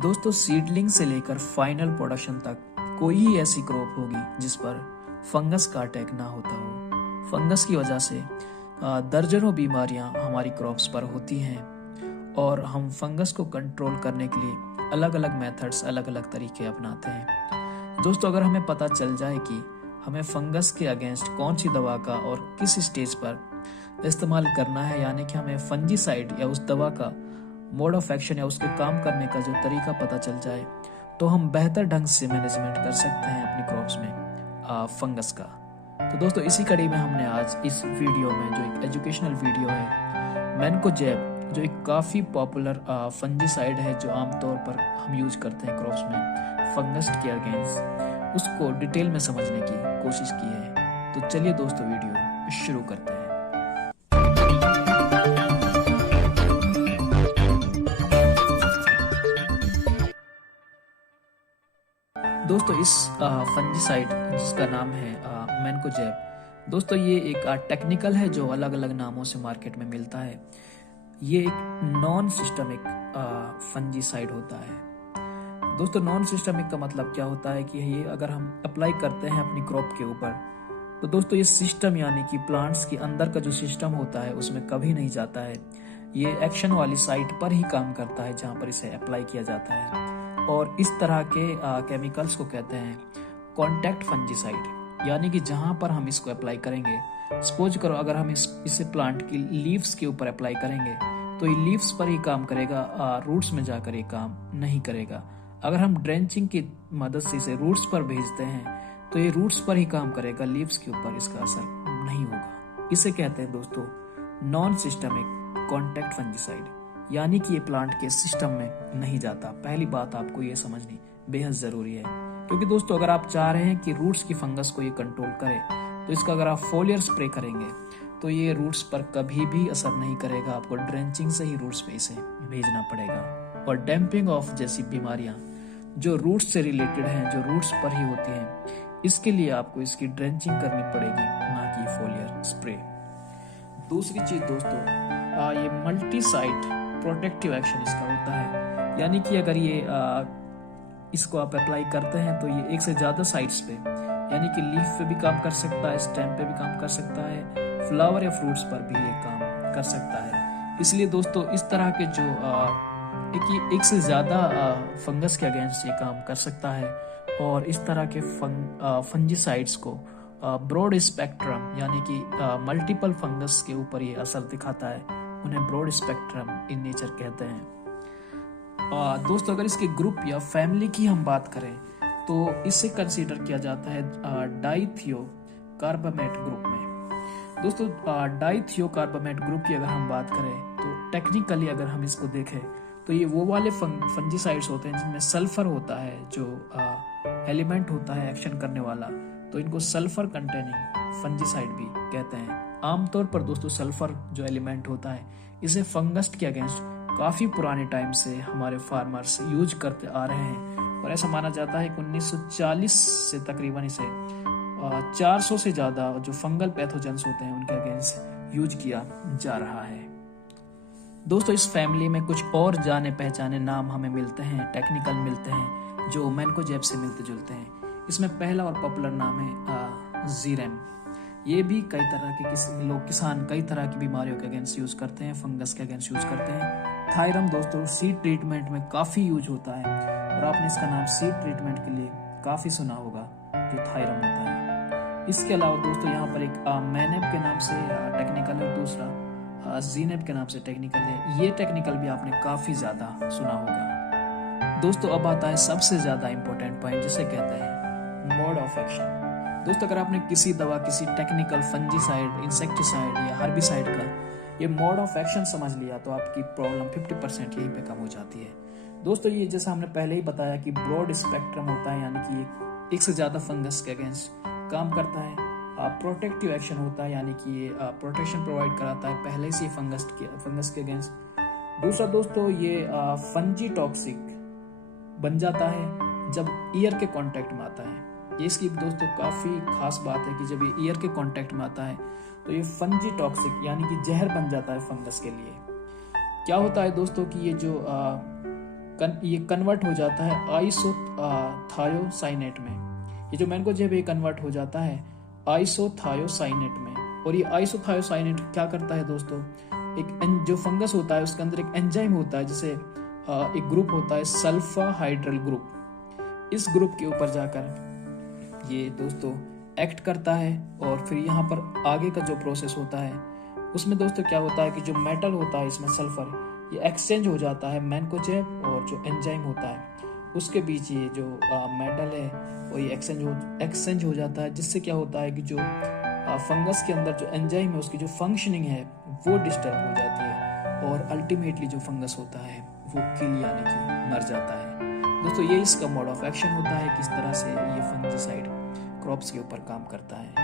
दोस्तों सीडलिंग से लेकर फाइनल प्रोडक्शन तक कोई ही ऐसी क्रॉप होगी जिस पर फंगस का अटैक ना होता हो। फंगस की वजह से दर्जनों बीमारियां हमारी क्रॉप्स पर होती हैं और हम फंगस को कंट्रोल करने के लिए अलग अलग मेथड्स, अलग अलग तरीके अपनाते हैं। दोस्तों अगर हमें पता चल जाए कि हमें फंगस के अगेंस्ट कौन सी दवा का और किस स्टेज पर इस्तेमाल करना है, यानी कि हमें फंजीसाइड या उस दवा का मोड ऑफ एक्शन या उसके काम करने का जो तरीका पता चल जाए, तो हम बेहतर ढंग से मैनेजमेंट कर सकते हैं अपनी क्रॉप्स में फंगस का। तो दोस्तों इसी कड़ी में हमने आज इस वीडियो में, जो एक एजुकेशनल वीडियो है, मैनकोजेब जो एक काफ़ी पॉपुलर फंजीसाइड है जो आमतौर पर हम यूज करते हैं क्रॉप्स में फंगस के अगेंस्ट, उसको डिटेल में समझने की कोशिश की है। तो चलिए दोस्तों वीडियो शुरू करते हैं। दोस्तों इस फंजीसाइड जिसका नाम है मैनकोजेब, दोस्तों ये एक टेक्निकल है जो अलग अलग नामों से मार्केट में मिलता है। ये एक नॉन सिस्टमिक फंजीसाइड होता है। दोस्तों नॉन सिस्टमिक का मतलब क्या होता है कि ये अगर हम अप्लाई करते हैं अपनी क्रॉप के ऊपर, तो दोस्तों ये सिस्टम यानी कि प्लांट्स के अंदर का जो सिस्टम होता है उसमें कभी नहीं जाता है। ये एक्शन वाली साइट पर ही काम करता है जहाँ पर इसे अप्लाई किया जाता है। और इस तरह के केमिकल्स को कहते हैं कॉन्टैक्ट फंजीसाइड, यानी कि जहां पर हम इसको अप्लाई करेंगे, सपोज करो अगर हम इसे प्लांट की लीव्स के ऊपर अप्लाई करेंगे तो ये लीव्स पर ही काम करेगा, रूट्स में जाकर ये काम नहीं करेगा। अगर हम ड्रेंचिंग की मदद से इसे रूट्स पर भेजते हैं तो ये रूट्स पर ही काम करेगा, लीव्स के ऊपर इसका असर नहीं होगा। इसे कहते हैं दोस्तों नॉन सिस्टमिक कॉन्टैक्ट फंजीसाइड, यानी कि ये प्लांट के सिस्टम में नहीं जाता। पहली बात आपको ये समझनी बेहद जरूरी है, क्योंकि दोस्तों अगर आप चाह रहे हैं कि रूट्स की फंगस को ये कंट्रोल करे, तो इसका अगर आप फोलियर स्प्रे करेंगे तो ये रूट्स पर कभी भी असर नहीं करेगा। आपको ड्रेंचिंग से ही रूट्स पे इसे भेजना पड़ेगा। और डैम्पिंग ऑफ जैसी बीमारियां जो रूट्स से रिलेटेड हैं, जो रूट्स पर ही होती हैं, इसके लिए आपको इसकी ड्रेंचिंग करनी पड़ेगी, ना कि फोलियर स्प्रे। दूसरी चीज दोस्तों, ये मल्टी साइट प्रोटेक्टिव एक्शन इसका होता है, यानी कि अगर ये इसको आप अप्लाई करते हैं तो ये एक से ज्यादा साइट्स पे, यानी कि लीफ पे भी काम कर सकता है, स्टेम पे भी काम कर सकता है, फ्लावर या फ्रूट्स पर भी ये काम कर सकता है। इसलिए दोस्तों इस तरह के जो एक से ज्यादा फंगस के अगेंस्ट ये काम कर सकता है। और इस तरह के फंजीसाइड्स को ब्रॉड स्पेक्ट्रम, यानी कि मल्टीपल फंगस के ऊपर ये असर दिखाता है, उन्हें ब्रॉड स्पेक्ट्रम इन नेचर कहते हैं। दोस्तों अगर इसके ग्रुप या फैमिली की हम बात करें तो इसे कंसीडर किया जाता है डाइथियोकार्बामेट ग्रुप में। दोस्तों डाइथियोकार्बामेट ग्रुप की अगर हम बात करें तो टेक्निकली अगर हम इसको देखें तो ये वो वाले फंजीसाइड्स होते हैं जिनमें सल्फर होता है, जो एलिमेंट होता है एक्शन करने वाला, तो इनको सल्फर कंटेनिंग फंजीसाइड भी कहते हैं। आमतौर पर दोस्तों सल्फर जो एलिमेंट होता है, इसे फंगस के अगेंस्ट काफी पुराने टाइम से हमारे फार्मर्स यूज करते आ रहे हैं। और ऐसा माना जाता है कि 1940 से तकरीबन इसे 400 से ज्यादा जो फंगल पैथोजेंस होते हैं उनके अगेंस्ट यूज किया जा रहा है। दोस्तों इस फैमिली में कुछ और जाने पहचाने नाम हमें मिलते हैं, टेक्निकल मिलते हैं, जो मैनकोजेब से मिलते जुलते हैं। इसमें पहला और पॉपुलर नाम है जीरेम। ये भी कई तरह के किसान कई तरह की बीमारियों के अगेंस्ट यूज करते हैं, फंगस के अगेंस्ट यूज करते हैं। थायरम दोस्तों सीड ट्रीटमेंट में काफी यूज होता है, और आपने इसका नाम सीड ट्रीटमेंट के लिए काफी सुना होगा, जो थायरम होता है। इसके अलावा दोस्तों यहाँ पर एक मैनेब के नाम से टेक्निकल है, दूसरा जीनेब के नाम से टेक्निकल है। ये टेक्निकल भी आपने काफी ज्यादा सुना होगा। दोस्तों अब आता है सबसे ज्यादा इंपॉर्टेंट पॉइंट, जिसे कहते हैं मोड ऑफ एक्शन। दोस्तों अगर आपने किसी दवा, किसी टेक्निकल फंजीसाइड, इंसेक्टिसाइड या हर्बिसाइड का ये मोड ऑफ एक्शन समझ लिया तो आपकी प्रॉब्लम 50% यहीं पे कम हो जाती है। दोस्तों ये जैसा हमने पहले ही बताया कि ब्रॉड स्पेक्ट्रम होता है, यानी कि एक से ज्यादा फंगस के अगेंस्ट काम करता है। प्रोटेक्टिव एक्शन होता है, यानी कि ये प्रोटेक्शन प्रोवाइड कराता है पहले से फंगस के अगेंस्ट। दूसरा दोस्तों ये फंजी टॉक्सिक बन जाता है जब ईयर के कांटेक्ट में आता है। ये इसकी दोस्तों काफी खास बात है कि जब ये ईयर के कांटेक्ट में आता है तो ये फंजी टॉक्सिक, यानी कि जहर बन जाता है फंगस के लिए। क्या होता है दोस्तों कि ये जो ये कन्वर्ट हो जाता है आइसोथायोसाइनेट में। ये जो मैनकोजेब ये कन्वर्ट हो जाता है आइसोथायोसाइनेट में। और ये आइसोथायोसाइनेट क्या करता है दोस्तों, एक जो फंगस होता है उसके अंदर एक एंजाइम होता है, जैसे एक ग्रुप होता है सल्फा हाइड्रल ग्रुप। इस ग्रुप के ऊपर जाकर ये दोस्तों एक्ट करता है और फिर यहाँ पर आगे का जो प्रोसेस होता है उसमें दोस्तों क्या होता है कि जो मेटल होता है इसमें सल्फर, ये एक्सचेंज हो जाता है मैनकोजेब और जो एंजाइम होता है उसके बीच। ये जो मेटल है वो ये एक्सचेंज हो जाता है, जिससे क्या होता है कि जो फंगस के अंदर जो एंजाइम है उसकी जो फंक्शनिंग है वो डिस्टर्ब हो जाती है और अल्टीमेटली जो फंगस होता है वो किल यानी कि मर जाता है। दोस्तों ये इसका मोड ऑफ एक्शन होता है, किस तरह से ये फंजीसाइड क्रॉप्स के ऊपर काम करता है।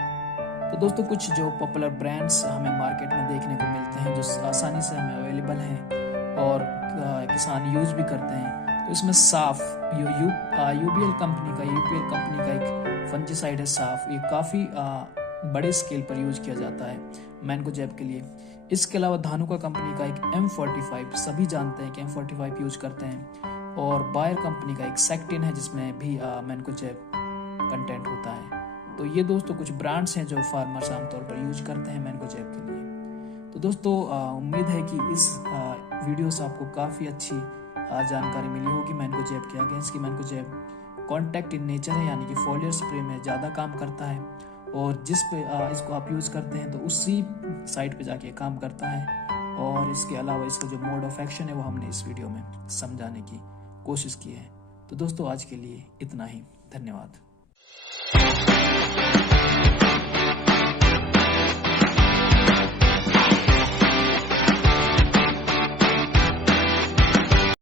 तो दोस्तों कुछ जो पॉपुलर ब्रांड्स हमें मार्केट में देखने को मिलते हैं जो आसानी से हमें अवेलेबल हैं और किसान यूज भी करते हैं, तो इसमें साफ यूपीएल कंपनी का एक फंजीसाइड है साफ। ये काफ़ी बड़े स्केल पर यूज किया जाता है मैनकोजेब के लिए। इसके अलावा धानुका कंपनी का एक M45, सभी जानते हैं कि M45 यूज करते हैं, और बायर कंपनी का एक सेक्टिन है जिसमें भी मैनकोजेब कंटेंट होता है। तो ये दोस्तों कुछ ब्रांड्स हैं जो फार्मर्स आमतौर पर यूज करते हैं मैनकोजेब के लिए। तो दोस्तों उम्मीद है कि इस वीडियो से आपको काफ़ी अच्छी जानकारी मिली होगी मैनकोजेब के अगेंस्ट की। मैनकोजेब कॉन्टैक्ट इन नेचर है, यानी कि फोलियर स्प्रे में ज़्यादा काम करता है, और जिस पे इसको आप यूज़ करते हैं तो उसी साइट पे जाके काम करता है। और इसके अलावा इसका जो मोड ऑफ एक्शन है वो हमने इस वीडियो में समझाने की कोशिश की है। तो दोस्तों आज के लिए इतना ही, धन्यवाद।